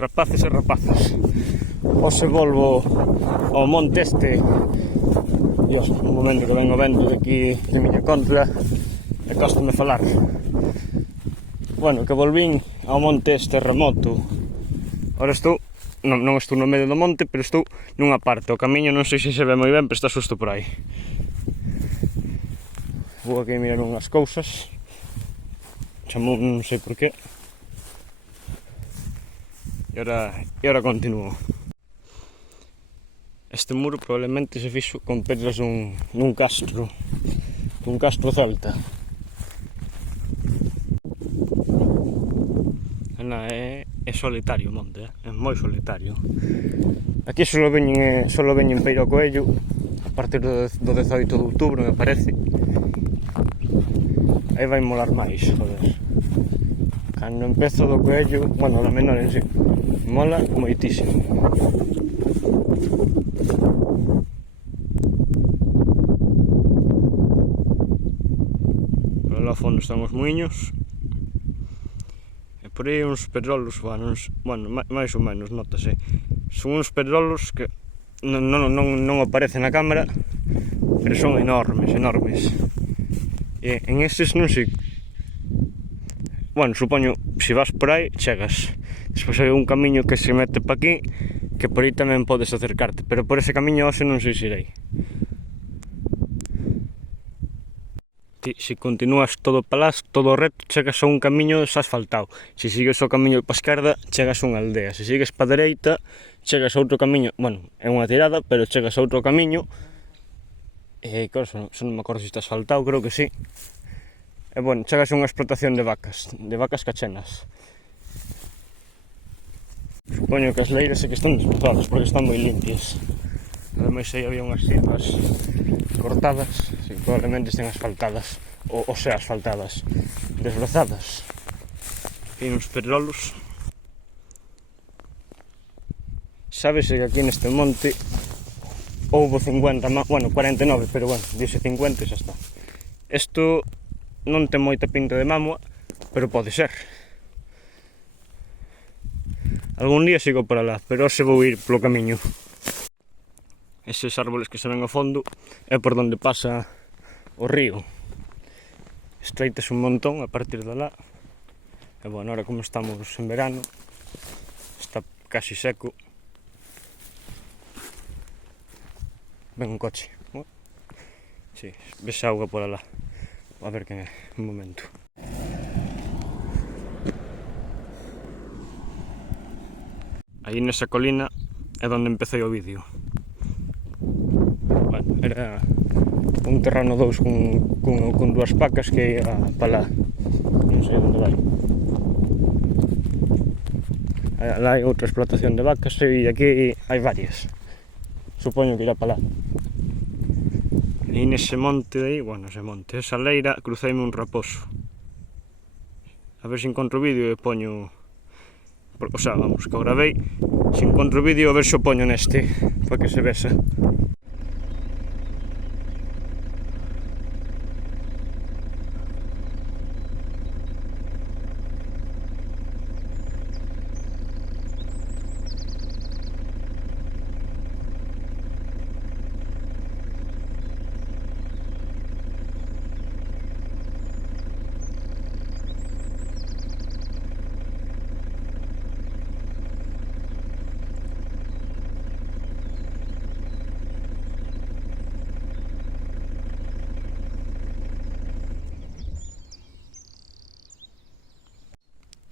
Rapaces e rapazas, hoxe volvo ao monte este. Dios, un momento que vengo vendo de aquí de miña contra e cóstame falar. Bueno, que volvín ao monte este remoto. Ora estou, non estou no medio do monte, pero estou nunha parte. O camiño non sei se se ve moi ben, pero está xusto por aí. Vou aquí mirar unhas cousas. Chamou, non sei por qué. E ora continuo. Este muro probablemente se fixo con pedras dun castro celta. É solitario o monte, é moi solitario. Aquí solo veñen Peiro Coello a partir do 18 de outubro, me parece. Aí vai molar máis, joder. Cando empezo do Coello, bueno, da menor en sí, mola moitísimo. Por lá ao fondo están os muiños. E por aí uns pedrolos, bueno, máis ou menos, notase. Son uns pedrolos que non aparecen na cámara, pero son enormes. E en estes non sei. Bueno, supoño, se vas por aí, chegas. Despois hai un camiño que se mete pa aquí, que por aí tamén podes acercarte, pero por ese camiño hoxe non sei se irei. Ti, se continúas todo palás, todo reto, chegas a un camiño xa asfaltado. Se sigues o camiño pa esquerda, chegas a unha aldea. Se sigues pa dereita, chegas a outro camiño. Bueno, é unha tirada, pero chegas a outro camiño. E, claro, xa non me acordo se está asfaltado, creo que sí. E, bueno, chegas a unha explotación de vacas cachenas. Supoño que as leiras é que están destrozadas, porque están moi limpias. Ademais aí había unhas cirpas cortadas, que probablemente estén asfaltadas, ou sea, asfaltadas, desbrozadas. Hai uns pedrolos. Sábese que aquí neste monte houbo 49, pero bueno, dixe 50 e xa está. Isto non ten moita pinta de mámoa, pero pode ser. Algún día sigo por alá, pero hoxe vou ir polo camiño. Eses árboles que se ven ao fondo é por onde pasa o río. Estreitas un montón a partir de lá. E, bueno, ahora como estamos en verano, está casi seco. Ven un coche. Si, ves auga por alá. A ver quen é, un momento. Aí nesa colina é onde empecé o vídeo. Bueno, era un terreno 2 con dúas pacas que ia para lá. Non sei onde vai. Lá hai outra explotación de vacas e aquí hai varias. Supoño que irá para lá. E nese monte de aí, esa leira, cruceime un raposo. A ver se encontro vídeo e poño... O sea, vamos, que o gravei. Se encontro vídeo, a ver se o poño neste, para que se vexa.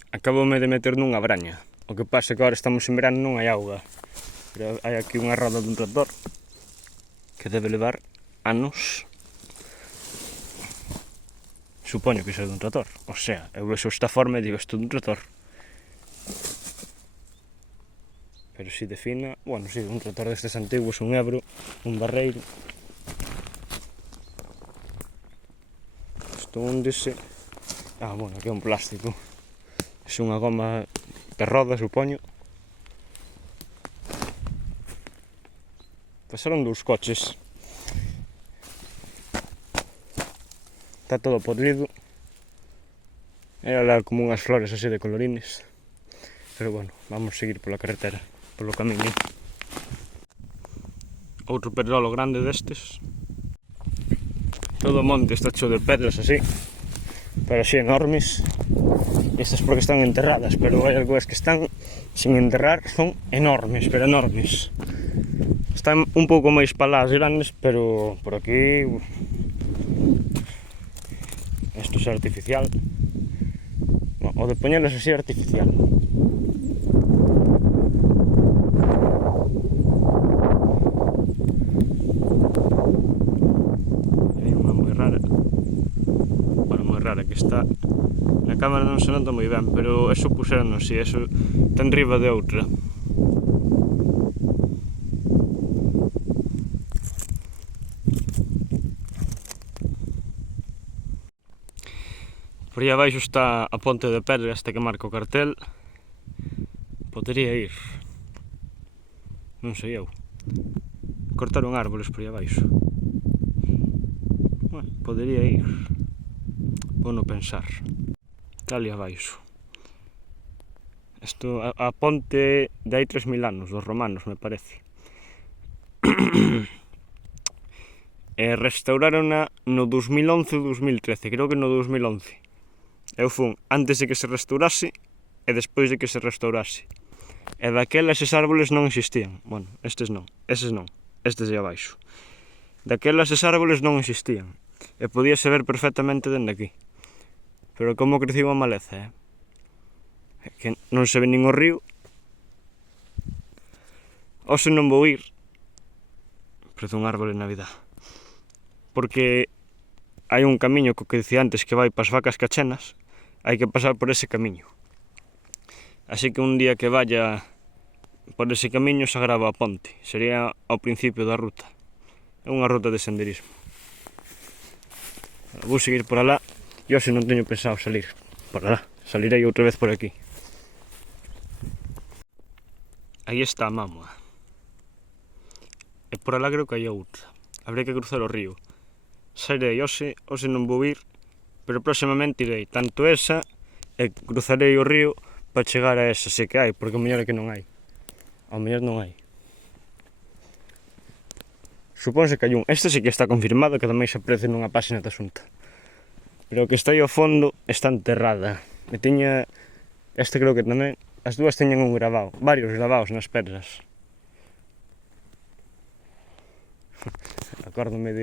Acaboume de meter nunha braña. O que pasa é que agora estamos en verano, non hai auga. Pero hai aquí unha roda dun tractor que debe levar anos. Supoño que iso é dun tractor. O sea, eu vexo esta forma e digo, isto é dun tractor. Pero si defina, bueno, si, un tractor destes antiguos, un Ebro, un Barreiro. Isto hundese. Bueno, aquí é un plástico. É unha goma de roda, supoño. Pasaron dous coches. Está todo podrido. Era lá como unhas flores así de colorines. pero bueno, vamos seguir pola carretera, polo camiño. Outro pedrolo grande destes. Todo o monte está cheo de pedras así, pero así enormes. Estas porque están enterradas, pero hai algunhas que están sin enterrar, son enormes, pero enormes. Están un pouco máis para as grandes, pero por aquí isto é artificial. O de poñelas así é artificial. Hai unha moi rara. Bueno, moi rara que está. Na cámara non se nota moi ben, pero eso puseron así, eso ten riba de outra. Por aí abaixo está a ponte de pedra esta que marca o cartel. Podería ir, non sei eu, cortaron árboles por aí abaixo. Bueno, podería ir, vou non pensar. Está ali abaixo. Isto, a ponte de hai 3000 anos, dos romanos, me parece. Restaurárona no 2011 ou 2013, creo que no 2011. Eu fun antes de que se restaurase e despois de que se restaurase. E daquela eses árboles non existían. Bueno, estes non, estes de abaixo. Daquela eses árboles non existían. E podíase ver perfectamente dende aquí. Pero como creciu a maleza, que non se ve nin o río. Hoxe non vou ir. Parece un árbol en Navidad. Porque hai un camiño co que dicía antes que vai pas vacas cachenas. Hai que pasar por ese camiño. Así que un día que vaya por ese camiño se agrava a ponte. Sería ao principio da ruta. É unha ruta de senderismo. Vou seguir por alá. E hoxe non teño pensado salir por alá. Salirei outra vez por aquí. Aí está a mámoa. E por alá creo que hai outra. Habrei que cruzar o río. Sairei hoxe non vou ir, pero próximamente irei tanto esa e cruzarei o río para chegar a esa, se que hai, porque o mellor é que non hai. Ao mellor non hai. Supónse que hai un. Este sí que está confirmado, que tamén se aparece nunha página da Xunta. Pero o que está aí ao fondo está enterrada. E tiña. Este creo que tamén. As dúas teñen un gravado, varios gravados nas pedras. Acórdome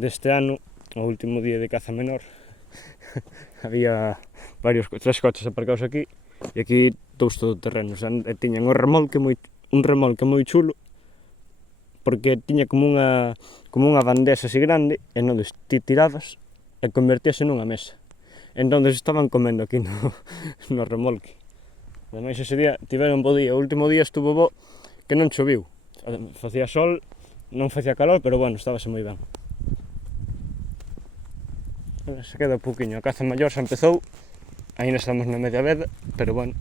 deste ano, o último día de caza menor. Había tres coches aparcados aquí, e aquí dous todoterrenos. E tiñan un remolque moi chulo, porque tiña como unha bandesa así grande, e non ti tirabas e convertíase nunha mesa. Entón estaban comendo aquí no remolque. Ademais ese día tiveron bo día, o último día estuvo bo que non choviu. Facía sol, non facía calor, pero bueno, estábase moi ben. Se queda un pouquiño, a caza maior xa empezou, ainda estamos na media veda, pero bueno,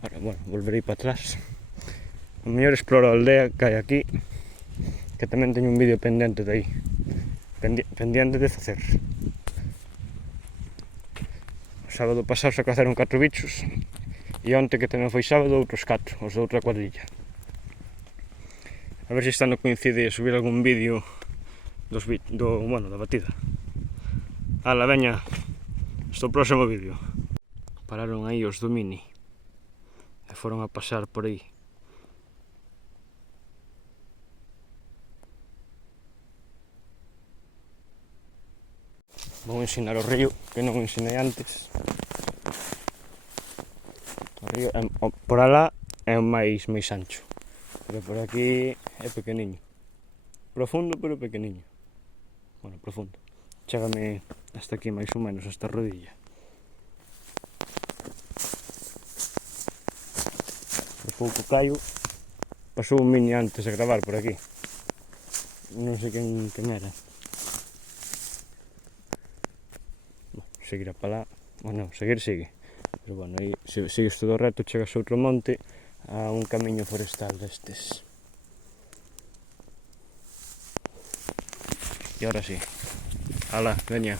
ahora, bueno, volverei para atrás. O mellor exploro a aldea que hai aquí, que tamén teño un vídeo pendente de aí, pendiente de facer. O sábado pasado se cazaron 4 bichos, e onte que tamén foi sábado outros 4, os de outra cuadrilla. A ver se esta non coincide subir algún vídeo da batida. Ala, veña, hasta o próximo vídeo. Pararon aí os do Mini e foron a pasar por aí. Vou ensinar o río, que non ensinei antes. O río, por alá é máis ancho, pero por aquí é pequeniño. Profundo, pero pequeniño. Bueno, profundo. Chégame hasta aquí máis ou menos, hasta a rodilla. Por pouco caio. Pasou un Mini antes de gravar por aquí. Non sei quen era. Seguirá para lá. Bueno, seguir sigue. Pero bueno, aí se sigues todo reto chegas a outro monte, a un camiño forestal destes. E ahora sí. Ala, veña.